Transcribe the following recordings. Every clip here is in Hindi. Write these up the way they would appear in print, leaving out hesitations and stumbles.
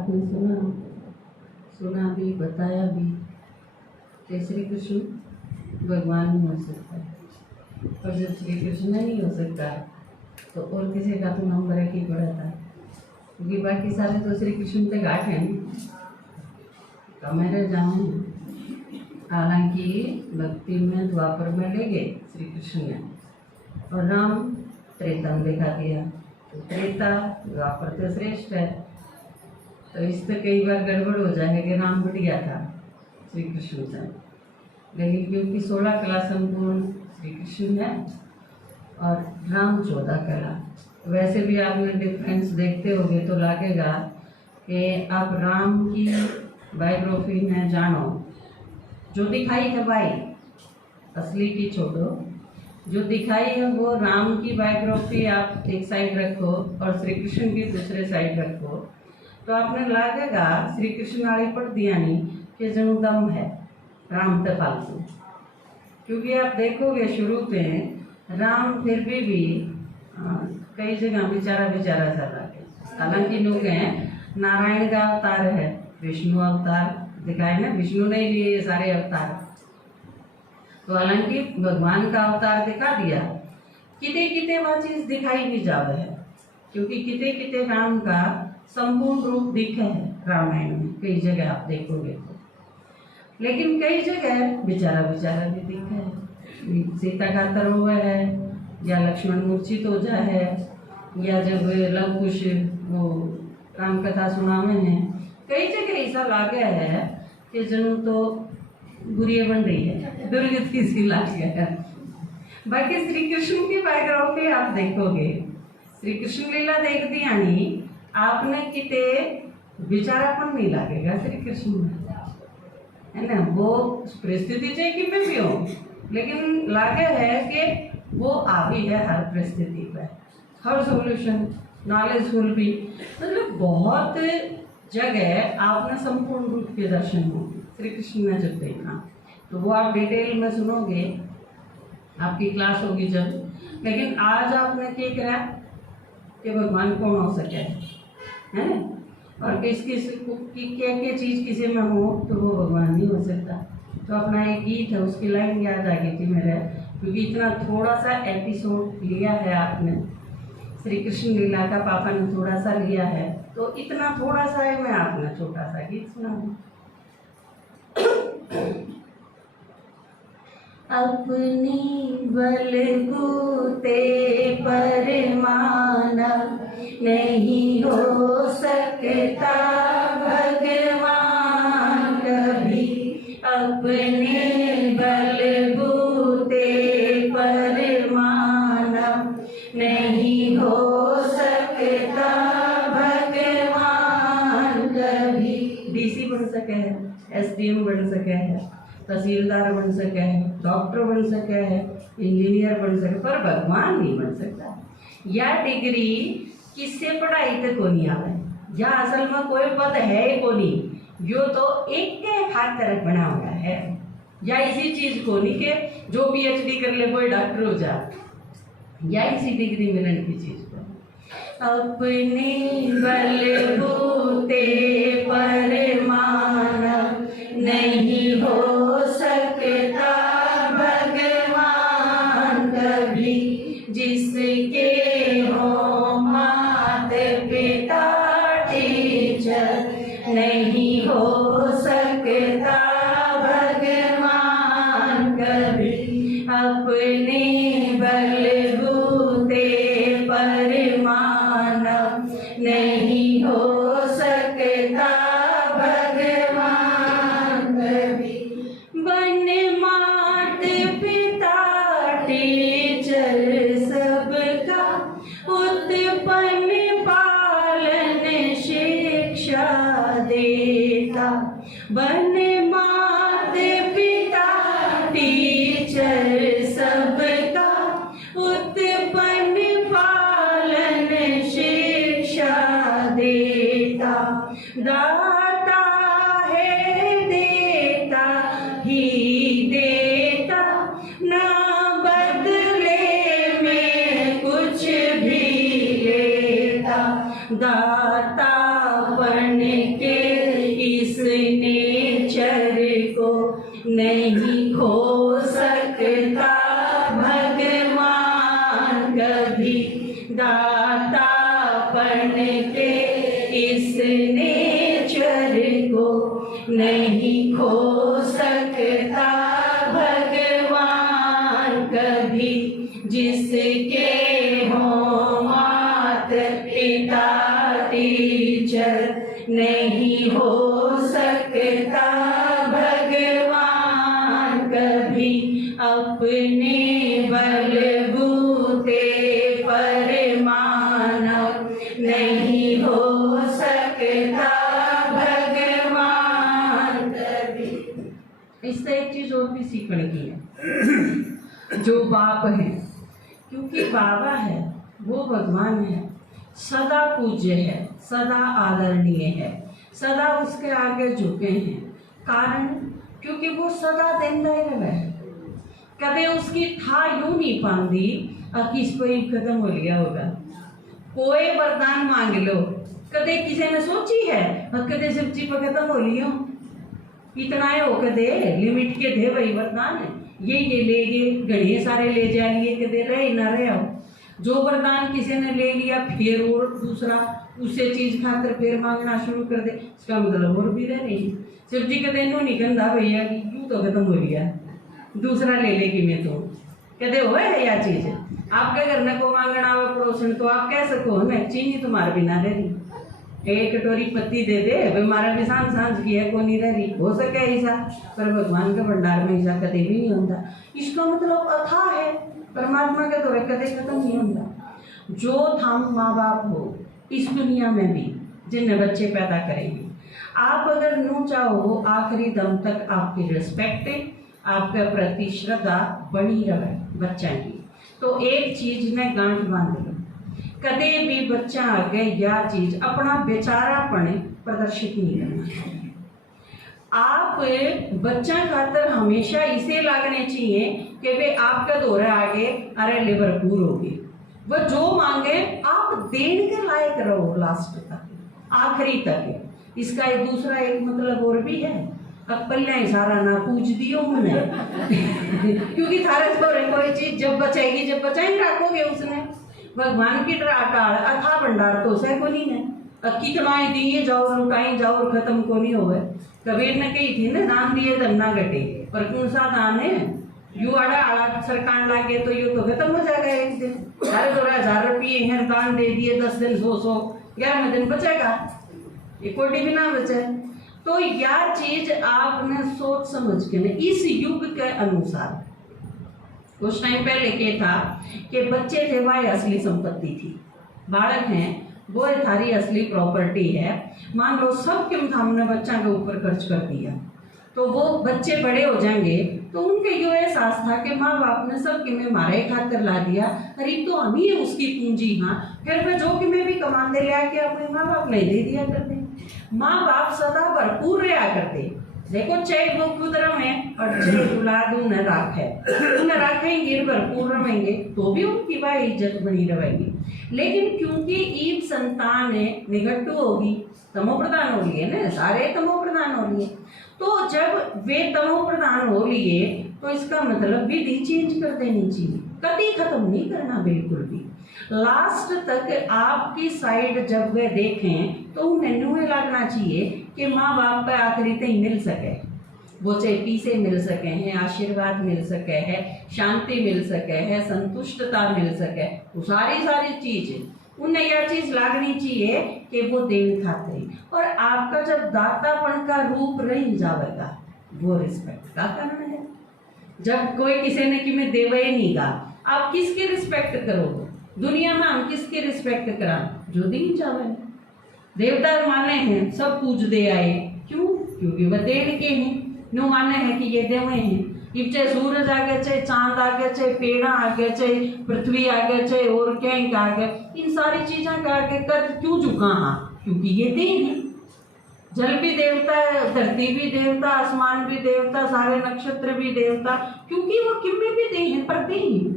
आपने सुना भी, बताया भी कि श्री कृष्ण भगवान नहीं हो सकता। और जब श्री कृष्ण नहीं हो सकता तो और किसी का तो नाम रख ही पड़ा था, क्योंकि बाकी सारे तो श्री कृष्ण पे घाट हैं। तो मेरे जाऊँ, हालांकि भक्ति में द्वापर में ले गए श्री कृष्ण ने, और राम त्रेता में दिखा दिया। तो त्रेता द्वापर तो श्रेष्ठ है, तो इस पर कई बार गड़बड़ हो जाए कि राम बढ़ गया था श्री कृष्ण से, लेकिन क्योंकि 16 कला संपूर्ण श्री कृष्ण है और राम 14 कला। वैसे भी आपने डिफरेंस देखते होगे तो लगेगा कि आप राम की बायोग्राफी में जानो, जो दिखाई है भाई असली की छोड़ो, जो दिखाई है वो राम की बायोग्राफी आप एक साइड रखो और श्री कृष्ण की दूसरे साइड रखो, तो आपने लगेगा श्री कृष्ण आड़ी पड़ दिया नहीं कि जनु दम है राम ते फालतू। क्योंकि आप देखोगे शुरू में राम फिर भी कई जगह बेचारा सा लगे। हालांकि लोग हैं नारायण का अवतार है, विष्णु अवतार दिखाए ना, विष्णु ने लिए ये सारे अवतार। तो हालांकि भगवान का अवतार दिखा दिया, किते किते वह चीज दिखाई भी जावे है, क्योंकि किते किते राम का संपूर्ण रूप दिखे है रामायण में, कई जगह आप देखोगे तो। लेकिन कई जगह बेचारा भी दिखे है, सीता का तरोवर है, या लक्ष्मण मूर्छित हो जाए है, या जब लव कुश वो राम कथा सुनावे हैं, कई जगह ऐसा लागे है कि जनु तो बुरी बन रही है, दुर्गति सी लागे है। बाकी श्री कृष्ण की बायोग्राफी आप देखोगे, श्री कृष्ण लीला देख दी यानी आपने किते विचारापन नहीं लगेगा श्री कृष्ण में, है ना। वो परिस्थिति चाहे कि में भी हो, लेकिन लागे है कि वो आवी है हर परिस्थिति पर, हर सोल्यूशन नॉलेजफुल भी। मतलब बहुत जगह आपने संपूर्ण रूप के दर्शन होंगे श्री कृष्ण ने जब देखा, तो वो आप डिटेल में सुनोगे, आपकी क्लास होगी जब। लेकिन आज आपने क्या करा कि भगवान कौन हो सके, है ना, और किस की क्या चीज़ किसी में हो तो वो भगवान नहीं हो सकता। तो अपना एक गीत है, उसकी लाइन याद आ गई थी मेरे, क्योंकि इतना थोड़ा सा एपिसोड लिया है आपने श्री कृष्ण लीला का, पापा ने थोड़ा सा लिया है, तो इतना थोड़ा सा है, मैं आपने छोटा सा गीत सुनाऊं। अपनी बलबूते पर माना नहीं हो सकता भगवान कभी, अपने बलबूते पर माना नहीं हो सकता भगवान कभी। डीसी बन सके है, एसडीएम बन सके है, तहसीलदार बन सके है, डॉक्टर बन सके है, इंजीनियर बन सके, पर भगवान नहीं बन सकता। या डिग्री किससे पढ़ाई तक को नहीं आवे, या असल में कोई पद है ही को नहीं, जो तो एक के खातिर बना हुआ है, या इसी चीज को नहीं के जो पीएचडी कर ले कोई डॉक्टर हो जा, या इसी डिग्री मिलने की चीज को। अपने बलबूते पर माना नहीं हो सकता भगवान कभी, जिसके हो माता पिता टीचर नहीं हो सकता भगवान कभी, अपने बलबूते पर माना नहीं हो सकता भगवान कभी। बन मात पिता टीचर सबका, उत्पन्न पालन शिक्षा देता, बन मात पिता टीचर सबका, उत्पन्न पालन शिक्षा देता, दाता है देता ही देता, ना बदले में कुछ भी लेता, दाता के इस नेचर को नहीं खो सकता भगवान कभी। दातापन के इस नेचर को नहीं खो सकता भगवान कभी। जिसके हो माता पिता टीचर नहीं हो सकता भगवान कभी। अपने बलबूते पर मानव नहीं हो सकता भगवान कभी। इससे एक चीज और भी सीखने की है, जो बाप है, क्योंकि बाबा है वो भगवान है, सदा पूज्य है, सदा आदरणीय है, सदा उसके आगे झुके हैं। कारण क्योंकि वो सदा देंदा ही रहा है, कदे उसकी था यूं नहीं पांदी कि इस पर खत्म हो गया होगा। कोई वरदान मांग लो, कदे किसी ने सोची है कदे सब्जी पर खत्म हो लियो, इतना है हो कदे लिमिट के थे वही वरदान है, ये ले गए घड़े सारे ले जाइए, कदे रहे ना रहे हो। जो वरदान किसी ने ले लिया फिर और दूसरा उससे चीज खाकर फिर मांगना शुरू कर दे, इसका मतलब और भी रह रही सब्जी कदे नो नहीं गंदा भैया कि क्यों तो खत्म हो गया, दूसरा ले लेगी मैं तो कदे हो है या चीज। आपके घर में को मांगना हो पड़ोसन तो आप कह सको मैं चीनी तुम्हारे बिना रह रही, एक कटोरी पत्ती दे दे हमारा भी सांझ सांझ की है को नहीं रह रही, हो सके ऐसा, पर भगवान के भंडार में ऐसा कदे भी नहीं होता। इसका मतलब अथाह है, परमात्मा के द्वारा कदे खत्म नहीं होता। जो थाम माँ बाप हो इस दुनिया में भी जिन्हें बच्चे पैदा करेंगे, आप अगर नो चाहो आखिरी दम तक आपकी रिस्पेक्ट है, आपके प्रति श्रद्धा बनी रहे बच्चा की, तो एक चीज में गांठ बांध लो, कदे भी बच्चा आगे यह चीज अपना बेचारापन प्रदर्शित नहीं करना। आप बच्चा खातर हमेशा इसे लागने चाहिए कि वे आपका दौरा आगे अरे ले भरपूर होगी, वह जो मांगे आप देने के लायक रहो लास्ट तक, आखिरी तक। इसका एक दूसरा एक मतलब और भी है, अब पहले सारा ना पूछ दियो हमने क्योंकि थारे थोड़े कोई चीज जब बचेगी जब बचाई रखोगे उसने। भगवान की टाल अथा भंडार तो से को नहीं है, कितना दिए जाओ लुटाई जाओ और खत्म को नहीं होवे। कबीर ने कही थी ना दान दिए धन्ना घटे, पर कौन सा दान है, यू आड़ा आड़ा सरकार लागे तो यू तो खत्म हो जाएगा एक दिन। सारे 1000 रुपये हैं दान दे दिए, 10 दिन 100 11वें दिन बचेगा, ये कोटी भी ना बचे। तो यह चीज आपने सोच समझ के ना इस युग के अनुसार, कुछ टाइम पहले क्या था कि बच्चे थे वह असली संपत्ति थी, बालक हैं वो थारी असली प्रॉपर्टी है। मान लो सब के हमने बच्चा के ऊपर खर्च कर दिया तो वो बच्चे बड़े हो जाएंगे तो उनके यो एहसास था कि माँ बाप ने सब कि मैं मारे खातर ला दिया, अरे तो हम ही उसकी पूंजी, हाँ फिर मैं जो कि मैं भी कमाने ले आके अपने माँ बाप नहीं दे दिया करते। माँ बाप सदा भरपूर रहा करते, देखो चाहे वो खुद रहे और चाहे औलाद उन्हें राखे, उन्हें राखेंगे भरपूर रहेंगे तो भी उनकी वह इज्जत बनी रहेगी। लेकिन क्योंकि ईद संतान निगट्टू होगी, तमो प्रधान हो लिए ना, सारे तमो प्रधान हो लिए, तो जब वे तमो प्रधान हो लिए तो इसका मतलब विधि चेंज कर देनी चाहिए, कभी खत्म नहीं करना बिल्कुल भी। लास्ट तक आपकी साइड जब वे देखें तो उन्हें न्यू लगना चाहिए कि माँ बाप का आखिरी तक मिल सके, वो चाहे पीसे मिल सके हैं, आशीर्वाद मिल सके है, शांति मिल सके है, संतुष्टता मिल सके, वो सारी चीज उन्हें यह चीज लागनी चाहिए कि वो देन खाते हैं। और आपका जब दातापन का रूप रह जाएगा वो रिस्पेक्ट का कारण है। जब कोई किसी ने कि मैं देवे नहीं गा, आप किसकी रिस्पेक्ट करोगे दुनिया में, हम किसकी रिस्पेक्ट करा, जो दिन जावे। देवता माने हैं सब पूज दे आए, क्यों, क्योंकि वह देन के हैं, नो माने हैं कि ये देवे हैं। इब चाहे सूरज आगे, चाहे चांद आगे, चाहे पेड़ा आगे, चाहे पृथ्वी आगे, चाहे और कैंक आगे, इन सारी चीजें का आगे कर क्यों झुका, हाँ क्योंकि ये देन है। जल भी देवता है, धरती भी देवता, आसमान भी देवता, सारे नक्षत्र भी देवता, क्योंकि वो किम्मे भी देन है, पर देन।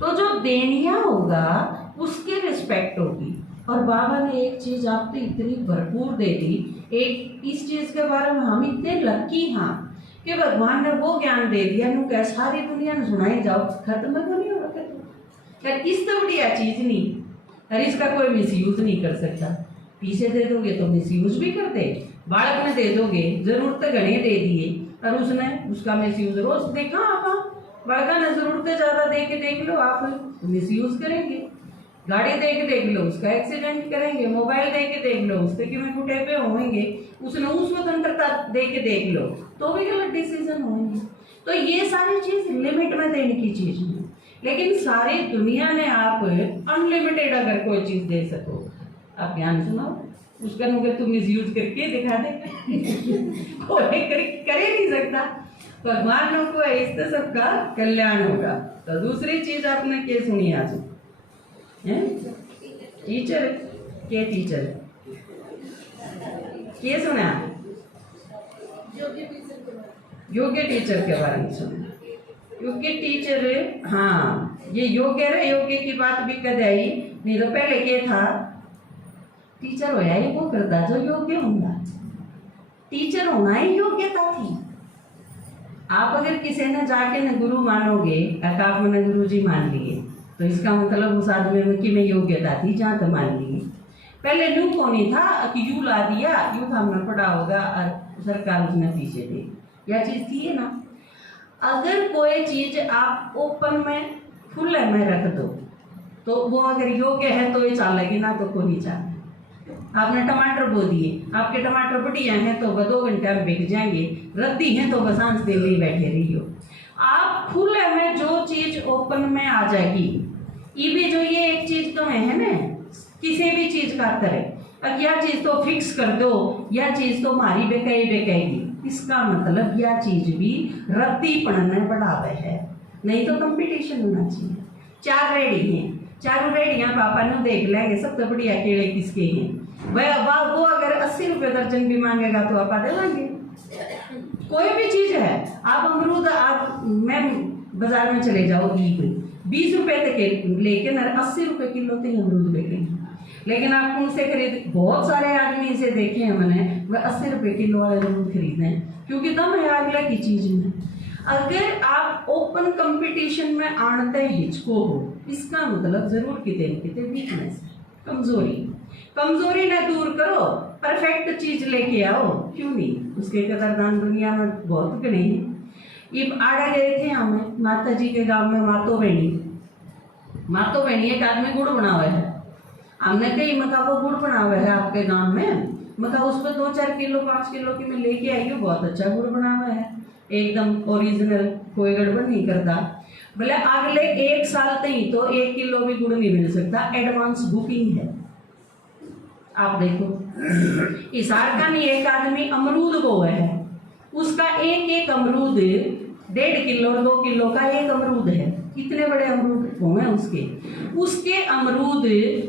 तो जो देनिया होगा उसकी रिस्पेक्ट होगी, और बाबा ने एक चीज आप तो इतनी भरपूर दे दी, एक इस चीज के बारे में हम इतने लकी हाँ कि भगवान ने वो ज्ञान दे दिया नु क्या सारी दुनिया ने सुनाई जाओ, खत्म तो नहीं हो रहा यार। इस तो बढ़िया चीज नहीं, और इसका कोई मिसयूज नहीं कर सकता। पीछे दे दोगे तो मिसयूज भी करते, बालक में दे दोगे जरूरत घने दे दिए और उसने उसका मिसयूज रोज देखा। आप बालका ने जरूरतें ज्यादा दे के देख लो, आप मिसयूज करेंगे। गाड़ी दे के देख लो उसका एक्सीडेंट करेंगे, मोबाइल दे के देख लो उसके कितने फुटे पे होंगे, उसने उस स्वतंत्रता दे के देख लो तो भी गलत डिसीजन होंगे। तो ये सारी चीज लिमिट में देने की चीज है, लेकिन सारी दुनिया ने आप अनलिमिटेड अगर कोई चीज दे सको, आप ज्ञान सुनाओ उसका अगर तुम मिसयूज करके दिखा दे कोई कर ही नहीं सकता। भगवान को इससे सबका कल्याण होगा। तो दूसरी चीज आपने क्या सुनी आज? टीचर के टीचर क्या सुना? योग्य टीचर के बारे में सुना। योग्य टीचर, हाँ ये योग्य है, योग्य की बात भी कर आई। नहीं तो पहले क्या था, टीचर होया ही वो करता जो योग्य होगा, टीचर होना ही योग्यता थी। आप अगर किसी ने जाके न गुरु मानोगे, आप मैंने गुरु जी मान लिए, तो इसका मतलब उस आदमी में कि मैं योग्यता थी जहाँ तो मान लिए। पहले न्यू को नहीं था कि यू ला दिया, यू हमने पढ़ा होगा और सरकार उसने पीछे दी, यह चीज थी ना। अगर कोई चीज आप ओपन में खुले में रख दो तो वो अगर योग्य है तो ये चलेगी, ना तो कोई नहीं चाहे। आपने टमाटर बो दिए, आपके टमाटर बढ़िया हैं तो वह 2 घंटे में बिक जाएंगे, रद्दी हैं तो बस सांस दिन नहीं बैठे रही हो। आप खुले में जो चीज ओपन में आ जाएगी, ये भी जो ये एक चीज तो है ना, किसी भी चीज का तरह अब यह चीज तो फिक्स कर दो, यह चीज तो हमारी बेकेगी, इसका मतलब यह चीज भी रद्दीपन में बढ़ावे है। नहीं तो कंपटीशन होना चाहिए। 4 रेडी हैं, चारों रेडियां पापा ने देख लेंगे सबसे बढ़िया केले किसके हैं, वह वो अगर 80 रुपये दर्जन भी मांगेगा तो आप दे देंगे। कोई भी चीज है, आप अमरूद आप मैं बाजार में चले जाओ 20 रुपए तक लेके ना 80 रुपए किलो तक अमरूद बिकेंगे, लेकिन आप उनसे खरीद, बहुत सारे आदमी इसे देखे हैं मैंने, वह 80 रुपए किलो वाले अमरूद खरीदते हैं क्योंकि दम है अगला की चीज में। अगर आप ओपन कंपटीशन में आनते हिचको हो, इसका मतलब जरूर कितने वीकनेस, कमजोरी ना दूर करो, परफेक्ट चीज लेके आओ, क्यों नहीं। उसके कदरदान दुनिया में बहुत गणे हैं। ये आड़ा गए थे हम माता जी के गांव में, मातो बहनी एक आदमी गुड़ बना हुआ है। हमने कही मका वो गुड़ बना हुआ है आपके गांव में, मका उस पर 2-4 किलो 5 किलो की मैं लेके आई हूँ, बहुत अच्छा गुड़ बना हुआ है, एकदम ओरिजिनल, कोई गड़बड़ नहीं करता। बोले अगले 1 साल तक तो 1 किलो भी गुड़ नहीं मिल सकता, एडवांस बुकिंग है। आप देखो इसार का नहीं, एक आदमी अमरूद को है, उसका एक अमरूद 1.5 किलो 2 किलो का एक अमरूद है, कितने बड़े अमरूद हुए उसके अमरूद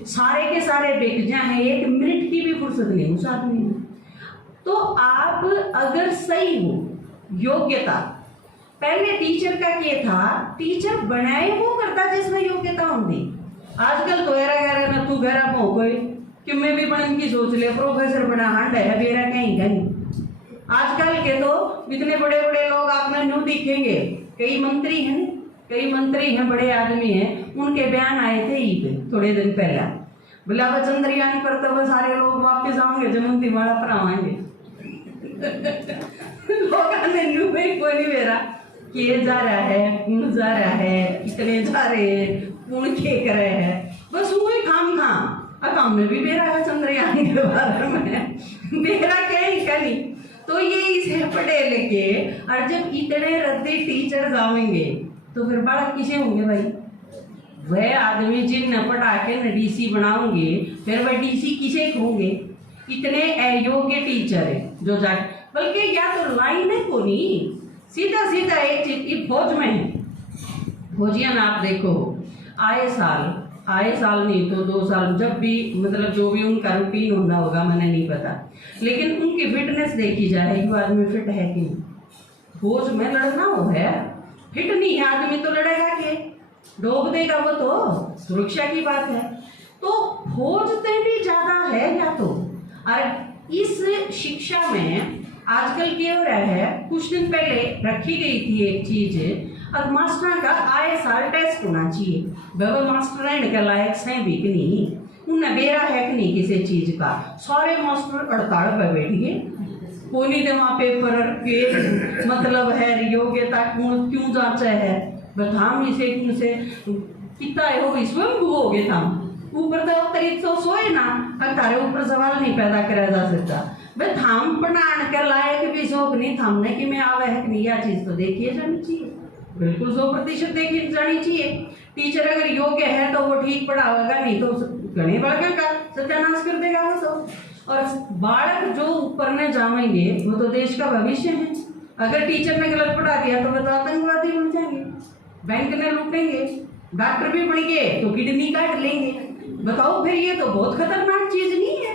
सारे के सारे बिक जाए, 1 मिनट की भी फुर्सत नहीं उस आदमी में। तो आप अगर सही हो, योग्यता, पहले टीचर का क्या था, टीचर बनाए वो करता जिसमें योग्यता होती। आजकल तो एरा ना तू घर हो कोई कि मैं भी बनने की सोच ले, प्रोफेसर बना हंड है बेरा कहीं। आजकल के तो इतने बड़े बड़े लोग आपने न्यू दिखेंगे, कई मंत्री हैं बड़े आदमी हैं, उनके बयान आए थे ईद थोड़े दिन पहला, बोला वह चंद्रयान करते हुए सारे लोग वापस आएंगे, जमंती वाला पर आएंगे। लोग ने न्यू में कोई नहीं मेरा किए जा रहा है, कौन जा रहा है, कितने जा रहे हैं, कौन के कर रहे हैं, बस वही काम में भी बेरा है चंद्रयान के बारे में, बेरा क्या ही कहीं। तो ये इसे पढ़े लिखे और जब इतने रद्दी टीचर जाएंगे तो फिर बालक किसे होंगे भाई? वह आदमी जिन पढ़ा के न डीसी बनाओगे, फिर वह डीसी किसे होंगे? इतने अयोग्य टीचर है जो जाके, बल्कि या तो लाइन है को नहीं, सीधा एक चीज फौज में है, फौजियान आप देखो आए साल नहीं तो 2 साल, जब भी मतलब जो भी उनका रूटीन होना होगा मैंने नहीं पता, लेकिन उनकी फिटनेस देखी जाए, ये आदमी फिट है कि नहीं। फौज में लड़ना हो है, फिट नहीं है आदमी तो लड़ेगा के, डोब देगा वो तो सुरक्षा की बात है। तो खोजते भी ज्यादा है या तो। और इस शिक्षा में आजकल क्या हो रहा है, कुछ दिन पहले रखी गई थी एक चीज, अब मास्टर का आए साल टेस्ट होना चाहिए, बाबा मास्टर इनके लायक से भी कि नहीं, उन्हें बेरा है कि नहीं किसी चीज का। सारे मास्टर हड़ताल पर बैठ गए, कोई नहीं दे वहाँ पेपर के मतलब है योग्यता क्यों जांचा है, बताम इसे उनसे कितना है हो स्वयं हो गए था ऊपर तो तरीक तो सोए ना, तारे ऊपर सवाल नहीं पैदा करा जा सकता। भाई थाम पढ़ाने के लायक भी शौक नहीं थामने की में आवे है कि नहीं, यह चीज तो देखिए जानी चाहिए, बिल्कुल 100% देखी जानी चाहिए। टीचर अगर योग्य है तो वो ठीक पढ़ाएगा, नहीं तो घने बालक का सत्यानाश कर देगा वो तो। और बालक जो ऊपर में जाएंगे वो तो देश का भविष्य है। अगर टीचर ने गलत पढ़ा दिया तो वे तो आतंकवादी बन जाएंगे, बैंक ने लूटेंगे, डॉक्टर भी बन गए तो किडनी काट लेंगे। बताओ फिर ये तो बहुत खतरनाक चीज नहीं है।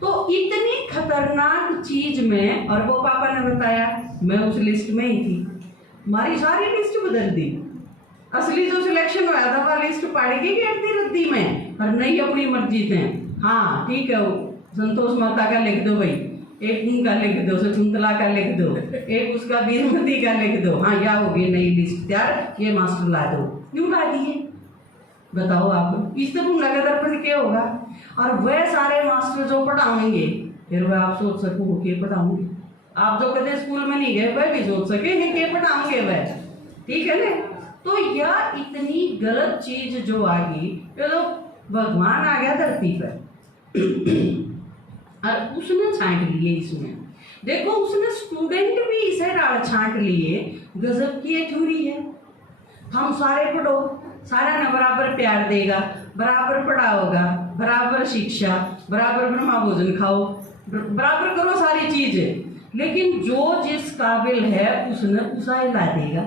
तो इतनी खतरनाक चीज में, और वो पापा ने बताया मैं उस लिस्ट में ही थी, हमारी सारी लिस्ट बदल दी। असली जो सिलेक्शन हुआ था वो लिस्ट पढ़ के गिरती रद्दी में, और नहीं अपनी मर्जी थे। हाँ ठीक है, संतोष माता का लिख दो भाई, एक उनका लिख दो, शकुंतला का लिख दो, एक उसका वीरमती का लिख दो, हाँ या होगी नई लिस्ट तैयार, ये मास्टर ला दो। क्यों ला दिए बताओ आप, इससे तुम लगातार पर क्या होगा। और वह सारे मास्टर जो पढ़ाएंगे फिर वह आप सोच सको के पढ़ाऊंगे, आप जो कदे स्कूल में नहीं गए वह भी सोच सके कि पढ़ाऊंगे वह, ठीक है ना। तो यह इतनी गलत चीज जो आ गई, तो भगवान आ गया धरती पर और उसने छांट लिए इसमें। देखो उसने स्टूडेंट भी इसे राड़ छांट लिए, गजब की ये थ्योरी है। हम सारे पढ़ो, सारा न बराबर प्यार देगा, बराबर पढ़ाओगा, बराबर शिक्षा, बराबर ब्रह्मा भोजन खाओ, बराबर करो सारी चीजें, लेकिन जो जिस काबिल है उसने उसा ला देगा।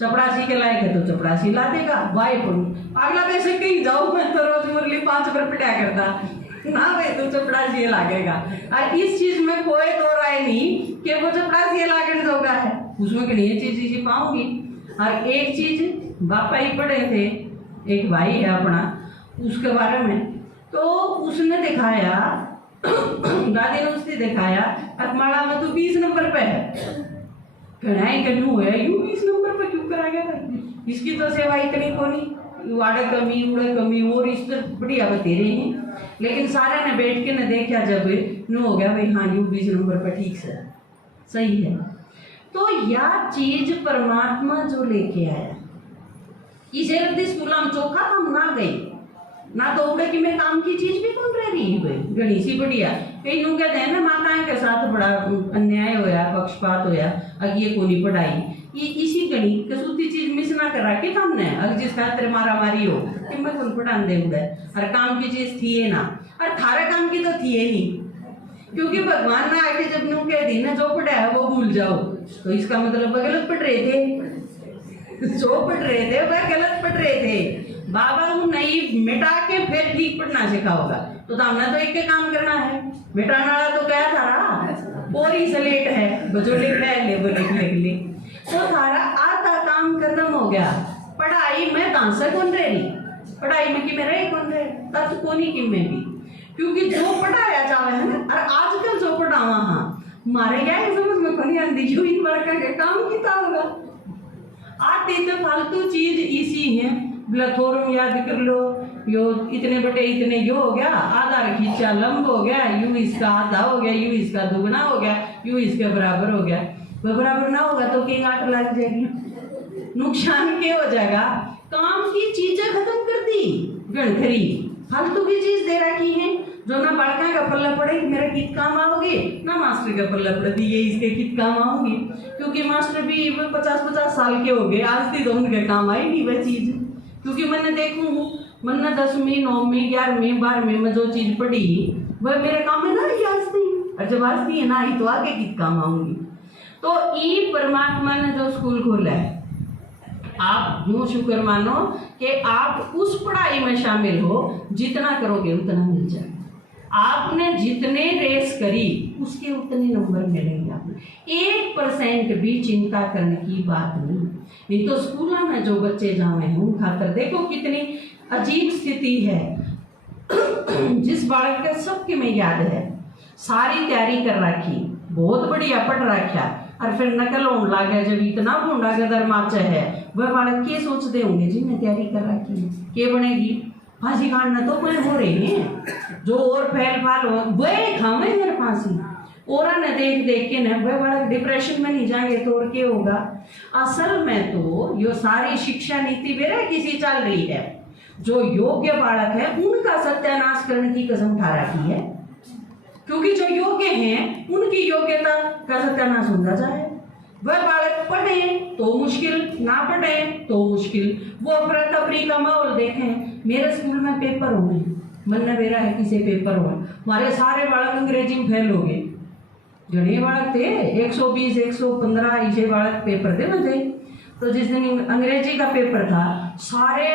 चपरासी के लायक है तो चपरासी ला देगा, वाई पढ़ू अगला पैसे कहीं जाओ, मैं तो रोज मुरली 5 पर पिटा करता ना भाई, तो चपरासी लागेगा। और इस चीज में कोई दो राय नहीं कि वो चपरासी लागने जोगा है, उसमें कि ये चीज इसी पाऊंगी। और एक चीज बापा ही पढ़े थे, एक भाई है अपना, उसके बारे में तो उसने दिखाया दादी ने उसने दिखाया अकमाड़ा में तो 20 नंबर पे है, कढ़ाई कन्नू है यूं 20 नंबर पे क्यों करा गया भाई, इसकी तो सेवा इतनी कोनी, वाड़े कमी उड़े कमी और इस पर बढ़िया बते रहे हैं। लेकिन सारे ने बैठ के न देखा जब नो हो गया भाई हाँ यू 20 नंबर पर ठीक से सही है। तो यह चीज परमात्मा जो लेके आया, इसे रद्दी स्कूल में चौखा हम ना गए ना, तो उड़े कि मैं काम की चीज भी कौन रह रही है गणी सी बढ़िया। कई लोग कहते हैं ना माताएं के साथ बड़ा अन्याय होया, पक्षपात होया, अग ये को नहीं पढ़ाई, ये इसी गणी कसूती चीज मिस ना करा के हमने अगर जिस खातिर मारा मारी हो कि मैं कौन पढ़ान दे उड़े, और काम की चीज थी है ना, और थारा काम की तो थी है नहीं, क्योंकि भगवान ने आके जब नु कह दी ना जो पढ़ा है वो भूल जाओ, तो इसका मतलब वह गलत पढ़ रहे थे, जो पढ़ रहे थे वह गलत पढ़ रहे थे। बाबा वो नहीं मिटा के फिर ठीक पढ़ना सिखाओगा, तो हमने तो एक काम करना है, मिटाने वाला तो क्या था रहा पूरी स्लेट है, बजो लिख ले वो लिख ले, तो थारा आधा काम खत्म हो गया। पढ़ाई में दांसा कौन रह रही, पढ़ाई में कि मेरा कौन रहे तब को नहीं कि मैं भी, क्योंकि जो पढ़ाया जावे है ना, और आजकल जो पढ़ावा हाँ मारे क्या है समझ में नहीं आती, जो इन वर्कर के काम किता होगा आती तो फालतू चीज इसी है, ब्लथोरम याद कर लो, यो इतने बटे इतने यो हो गया, आधा खींचा लंब हो गया, यू इसका आधा हो गया, यू इसका दुगना हो गया, यू इसके बराबर हो गया, वो बराबर ना होगा तो की गांठ लग जाएगी, नुकसान क्या हो जाएगा। काम की चीजें खत्म कर दी, गणखरी फालतू की चीज दे रखी है, जो ना बालका का पल्ला पड़े मेरा कित काम आओगे, ना मास्टर का पल्ला पड़े ये इसके कित काम आओगे, क्योंकि मास्टर भी 50-50 साल के हो गए, आज भी तो उनके काम आई नहीं वह चीज, क्योंकि मैंने देखूँ मैंने 10वीं 9वीं 11वीं 12वीं में जो चीज पढ़ी वह मेरे काम में ना रही आज नहीं, और जब आज नहीं है ना आई तो आगे कित काम आऊंगी। तो ये परमात्मा ने जो स्कूल खोला है, आप यूं शुक्र मानो कि आप उस पढ़ाई में शामिल हो, जितना करोगे उतना मिल जाएगा। आपने जितने रेस करी उसके उतने नंबर मिलेंगे आपको, 1% भी चिंता करने की बात नहीं। नहीं तो स्कूलों में जो बच्चे जाए हैं उन खातर देखो कितनी अजीब स्थिति है। जिस बालक के सबकी में याद है, सारी तैयारी कर रखी, बहुत बढ़िया पढ़ रखा, और फिर नकल होने लगा जब इतना भूडा गदर माचा है, वह बालक के सोचते होंगे जी मैं तैयारी कर रखी है, के बनेगी फांसी खाना तो कोई हो रहे हैं जो और फैल फाल हो वह खावे मेरे फांसी और ने देख देख के न वह बालक डिप्रेशन में नहीं जाएंगे तो और क्या होगा। असल में तो यो सारी शिक्षा नीति बेरा किसी चल रही है, जो योग्य बालक है उनका सत्यानाश करने की कसम उठा रखी है, क्योंकि जो योग्य हैं उनकी योग्यता का सत्यानाश होता जाए। वह बालक पढ़े तो मुश्किल, ना पढ़े तो मुश्किल, वो अफरा तफरी का माहौल देखें। मेरे स्कूल में पेपर हो गए, मन ने मेरा है किसी पेपर हो, हमारे सारे बालक अंग्रेजी में फेल हो गए, जने बालक थे 120 115 ऐसे बालक पेपर दे बजे। तो जिस दिन अंग्रेजी का पेपर था, सारे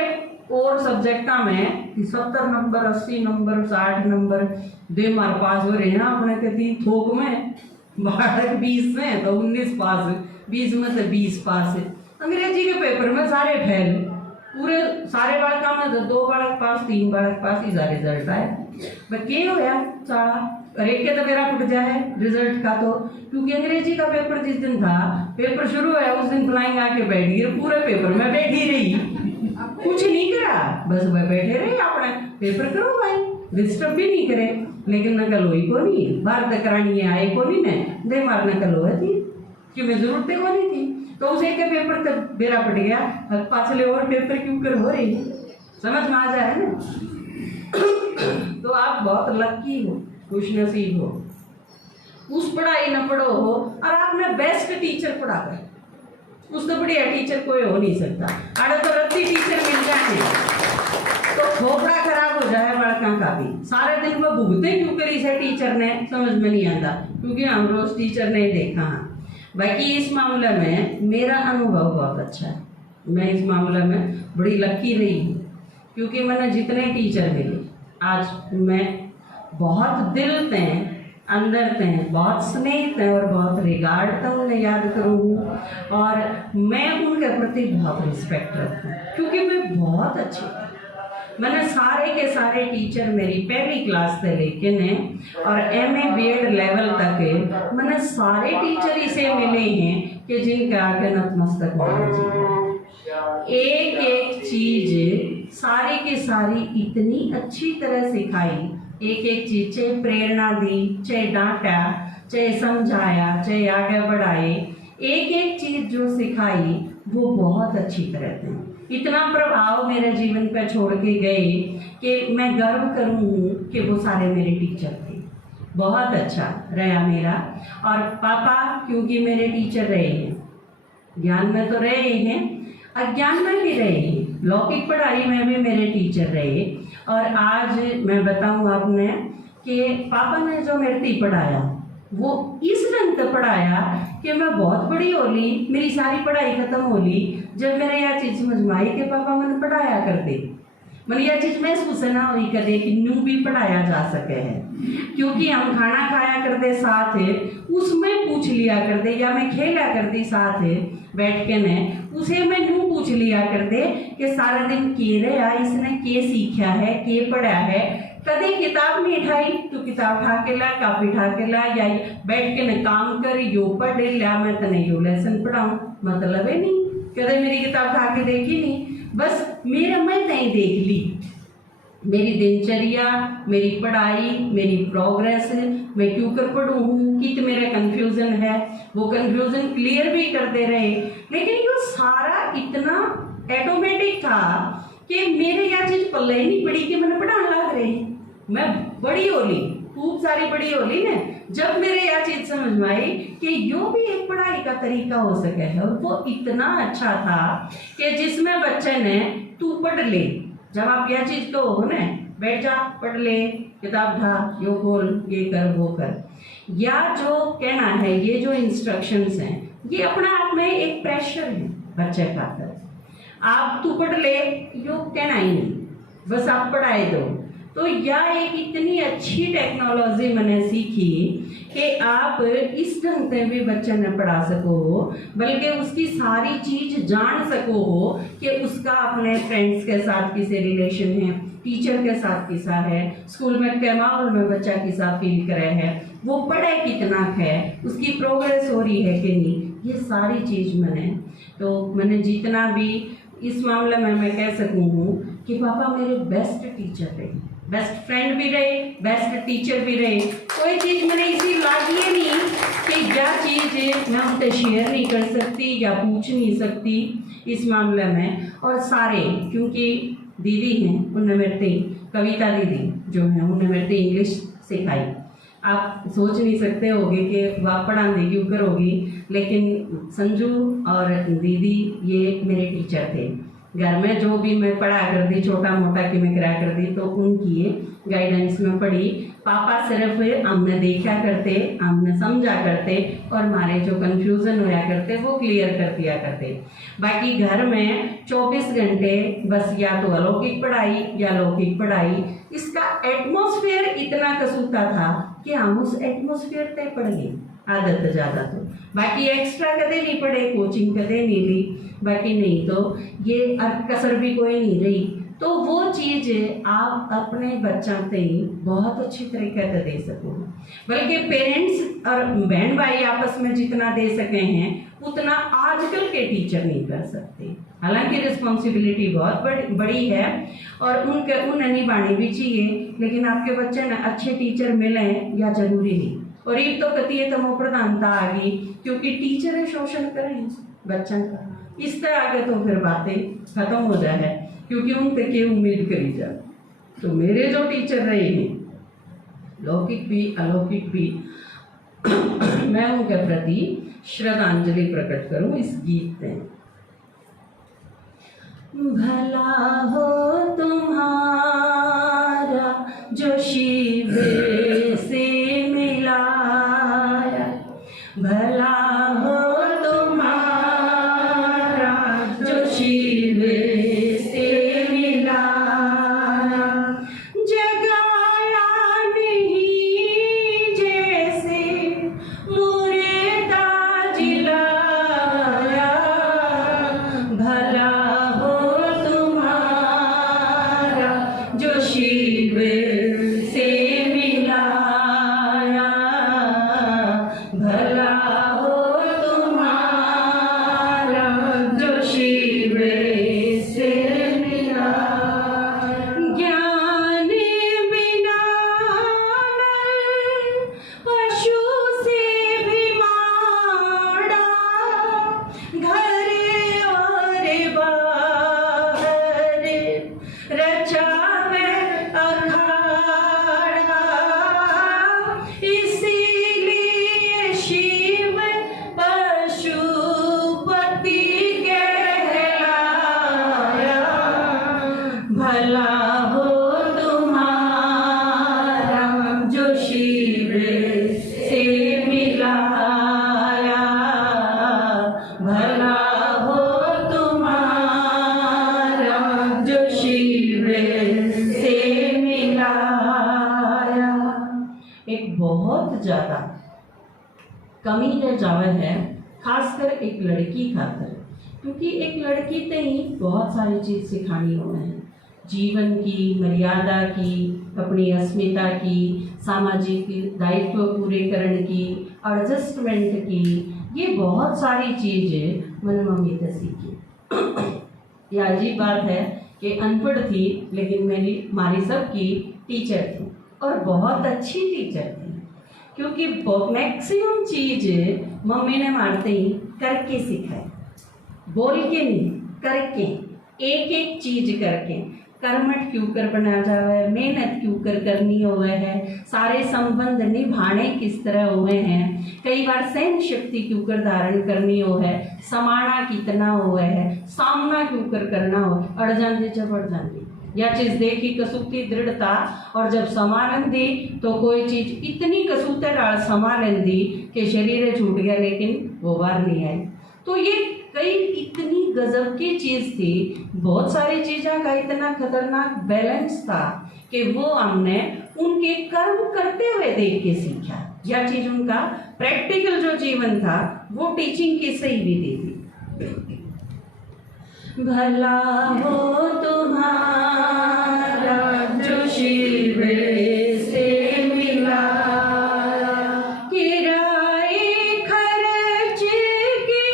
और सब्जेक्टा में 70 नंबर 80 नंबर 60 नंबर दे मार पास हो रहे हैं अपने कहती थोक में, बालक 20 में तो 19 पास, 20 में तो 20 पास है। अंग्रेजी के पेपर में सारे फेल, पूरे सारे बालका में तो 2 बालक पास 3 बालक पास, ही सारे रिजल्ट आए। बच्चे होया सारा और एक के तो मेरा फुट जाए रिजल्ट का, तो क्योंकि अंग्रेजी का पेपर जिस दिन था, पेपर शुरू हुआ उस दिन फ्लाइंग आके बैठ गई, पूरे पेपर में बैठी रही, कुछ नहीं करा, बस वह बैठे रहे अपने पेपर करो भाई, डिस्टर्ब भी नहीं करे। लेकिन नकल हुई को नहीं, बार तक करानी आए को नहीं, ने दे मार नकल हुआ थी कि मैं जरूरत को नहीं थी, तो उसे के पेपर तक बेरा पड़ गया। अब पाछले और पेपर क्यों कर हो रही, समझ में आ जाए ना। तो आप बहुत लकी हो, खुशनसीब हो, उस पढ़ाई न पढ़ो हो और आपने बेस्ट टीचर पढ़ा है, उससे बढ़िया टीचर कोई हो नहीं सकता। अरे तो रत्ती टीचर मिल जाए तो खोपड़ा खराब हो जाए बड़का का भी, सारे दिन वो भुगते क्यों करी से टीचर ने, समझ में नहीं आता, क्योंकि हम रोज टीचर ने देखा है। बाकी इस मामले में मेरा अनुभव बहुत अच्छा है, मैं इस मामले में बड़ी लकी रही हूँ, क्योंकि मैंने जितने टीचर मिले आज मैं बहुत दिल ते अंदर ते बहुत स्नेह ते और बहुत रिगार्ड ते उन्हें याद करूँ, और मैं उनके प्रति बहुत रिस्पेक्ट रखूँ, क्योंकि वे बहुत अच्छे थे। मैंने सारे के सारे टीचर मेरी पहली क्लास से लेके ने और MA BEd लेवल तक मैंने सारे टीचर इसे मिले हैं कि जिनके आगे नतमस्तक होना चाहिए। एक एक चीज सारी की सारी इतनी अच्छी तरह सिखाई, एक एक चीज चाहे प्रेरणा दी, चाहे डांटा, चाहे समझाया, चाहे आगे बढ़ाए, एक एक चीज जो सिखाई वो बहुत अच्छी तरह थी। इतना प्रभाव मेरे जीवन पर छोड़ के गए कि मैं गर्व करूँ कि वो सारे मेरे टीचर थे। बहुत अच्छा रहा मेरा, और पापा क्योंकि मेरे टीचर रहे हैं, ज्ञान में तो रहे हैं, अज्ञान में भी रहे हैं, लौकिक पढ़ाई में भी मेरे टीचर रहे। और आज मैं बताऊं आपने कि पापा ने जो मेरे पढ़ाया वो इस ढंग से पढ़ाया कि मैं बहुत बड़ी होली, मेरी सारी पढ़ाई खत्म होली जब मेरे यह चीज़ समझ में आई कि पापा मैंने पढ़ाया करते, मैंने यह चीज़ महसूस ना हुई करे कि न्यू भी पढ़ाया जा सके है, क्योंकि हम खाना खाया करते साथ है, उसमें पूछ लिया करते, या मैं खेला करती साथ है बैठ के ने, उसे मैं न्यू पूछ लिया करते कि सारा दिन के रहा, इसने के सीखा है, के पढ़ा है। कभी किताब नहीं उठाई तो किताब उठा के ला, कापी उठा के ला, या बैठ के न काम कर, यो पढ़ लिया, मैं तने यो लेसन पढ़ाऊँ, मतलब है नहीं, कदे मेरी किताब उठा के देखी नहीं, बस मेरा मैं तय देख ली, मेरी दिनचर्या, मेरी पढ़ाई, मेरी प्रोग्रेस, मैं क्यों कर पढ़ूँ हूँ, कि तो मेरा कन्फ्यूज़न है, वो कन्फ्यूज़न क्लियर भी करते रहे। लेकिन ये सारा इतना ऑटोमेटिक था कि मेरे यह चीज़ पल्ले ही नहीं पड़ी कि मैंने पढ़ाने लग रहे, मैं बड़ी होली, खूब सारी बड़ी होली ने जब मेरे यह चीज़ समझ में आई कि यो भी एक पढ़ाई का तरीका हो सके है, और वो इतना अच्छा था कि जिसमें बच्चे ने तू पढ़ ले, जब आप यह चीज़ को हो ना बैठ जा पढ़ ले, किताब उठा, यो बोल, ये कर वो कर, या जो कहना है, ये जो इंस्ट्रक्शंस हैं, ये अपने आप में एक प्रेशर है बच्चे का। आप तू पढ़ ले यो कहना ही नहीं, बस आप पढ़ाए दो, तो यह एक इतनी अच्छी टेक्नोलॉजी मैंने सीखी कि आप इस ढंग से भी बच्चे ने पढ़ा सको हो, बल्कि उसकी सारी चीज जान सको हो कि उसका अपने फ्रेंड्स के साथ किसे रिलेशन है, टीचर के साथ किसा है, स्कूल में के माहौल में बच्चा किसा फील करे है, वो पढ़े कितना है, उसकी प्रोग्रेस हो रही है कि नहीं, ये सारी चीज मैंने जितना भी इस मामले में मैं कह सकूँ हूँ कि पापा मेरे बेस्ट टीचर रहे, बेस्ट फ्रेंड भी रहे, बेस्ट टीचर भी रहे। कोई चीज़ मैंने इसी लागी ही नहीं कि क्या चीज़ मैं उनसे शेयर नहीं कर सकती या पूछ नहीं सकती इस मामले में। और सारे क्योंकि दीदी हैं, उनने मेरे कविता दीदी जो है उन्होंने मेरे इंग्लिश सिखाई। आप सोच नहीं सकते होगे कि वह पढ़ाने क्यों करोगी, लेकिन संजू और दीदी ये मेरे टीचर थे। घर में जो भी मैं पढ़ा करती, छोटा मोटा कि मैं करा करती, तो उनकी गाइडेंस में पढ़ी। पापा सिर्फ हमने देखा करते, हमने समझा करते और हमारे जो कंफ्यूजन होया करते वो क्लियर कर दिया करते। बाकी घर में 24 घंटे बस या तो अलौकिक पढ़ाई या लौकिक पढ़ाई। इसका एटमॉस्फेयर इतना कसूता था कि हम उस एटमॉस्फेयर पे पढ़ गए आदत ज़्यादा। तो बाकी एक्स्ट्रा कदे नहीं पढ़े, कोचिंग कदे नहीं ली, बाकी नहीं तो ये कसर भी कोई नहीं रही। तो वो चीज़ आप अपने बच्चा से बहुत अच्छी तरीके से दे सको, बल्कि पेरेंट्स और बहन भाई आपस में जितना दे सके हैं उतना आजकल के टीचर नहीं कर सकते। हालांकि रिस्पॉन्सिबिलिटी बहुत बड़ी है और उन्हें निभानी भी चाहिए, लेकिन आपके बच्चे ने अच्छे टीचर मिले या जरूरी नहीं। और एक तो कती है तमो प्रधानता आ गई, क्योंकि टीचर शोषण करें बच्चों का, इस तरह आगे तो फिर बातें खत्म हो जाए, क्योंकि उन पे के उम्मीद करी जाए। तो मेरे जो टीचर रहे हैं लौकिक भी अलौकिक भी, मैं उनके प्रति श्रद्धांजलि प्रकट करूं इस गीत में। भला हो तुम्हारा जो शिव से मिलाया, भला हो तुम्हारा जो शिव से मिलाया, जगाया नहीं जैसे मुर्दा जिलाया, भला हो तुम्हारा जो शिव से मिलाया, भला हो तुम्हारा जो शिव से मिला। ज्ञान बिना नर पशु से भी माड़ा, घर और बाहर रचावे अखाड़ा, इसीलिए शिव पशुपति कहलाया, भला हो तुम्हारा जो शिव से मिलाया, भला हो तुम्हारा जो शिव से मिलाया। एक बहुत ज़्यादा कमी रह जावे है, खासकर एक लड़की खातर, क्योंकि एक लड़की ते ही बहुत सारी चीज़ सिखानी होना है, जीवन की, मर्यादा की, अपनी अस्मिता की, सामाजिक दायित्व पूरे करने की, एडजस्टमेंट की, ये बहुत सारी चीज़ें मैंने मम्मी से सीखी। ये अजीब बात है कि अनपढ़ थी, लेकिन हमारी सबकी टीचर थी और बहुत अच्छी टीचर थी, क्योंकि मैक्सिमम चीज़ मम्मी ने मारते ही करके सिखाई, बोल के नहीं, करके, एक एक चीज करके। कर्मठ क्यों कर बना जावे, मेहनत क्यों कर करनी हुए है, सारे संबंध निभाने किस तरह हुए हैं, कई बार सहन शक्ति क्यों कर धारण करनी हो है, समाना कितना हुआ है, सामना क्यों कर करना हो, अड़ जाती जब अड़ जाती या चीज देखी कसूती दृढ़ता, और जब संभालन दी तो कोई चीज इतनी कसूते डाल संभालन दी कि शरीर छूट गया लेकिन वो बार नहीं आई। तो ये कई इतनी गजब की चीज थी, बहुत सारी चीज़ों का इतना खतरनाक बैलेंस था कि वो हमने उनके कर्म करते हुए देख के सीखा। यह चीज उनका प्रैक्टिकल जो जीवन था वो टीचिंग की सही भी दी थी। भला हो तुम्हारा जो शिव से मिला, किराए खर्च की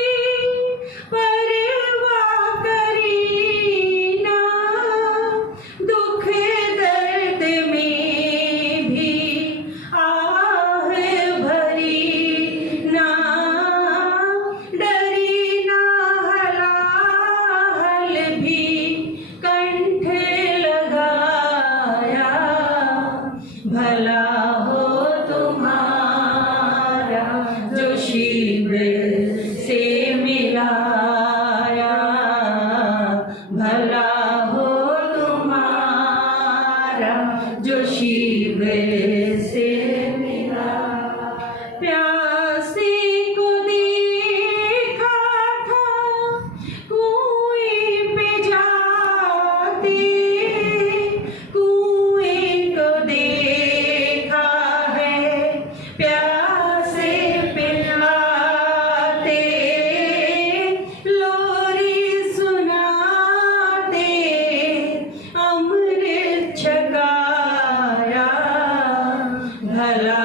परवाह करी ना, दुख दर्द में भी आह भरी ना, डरी ना हलाहल भी कंठ लगाया। भला हो तुम्हारा जो शिव से मिलाया, भला हो तुम्हारा जो शिव से मिला। प्यासे को देखा था कुएं पे जाते, कुएं को देखा है प्यासे पिलाते, लोरी सुनाते अमृत छकाया। भला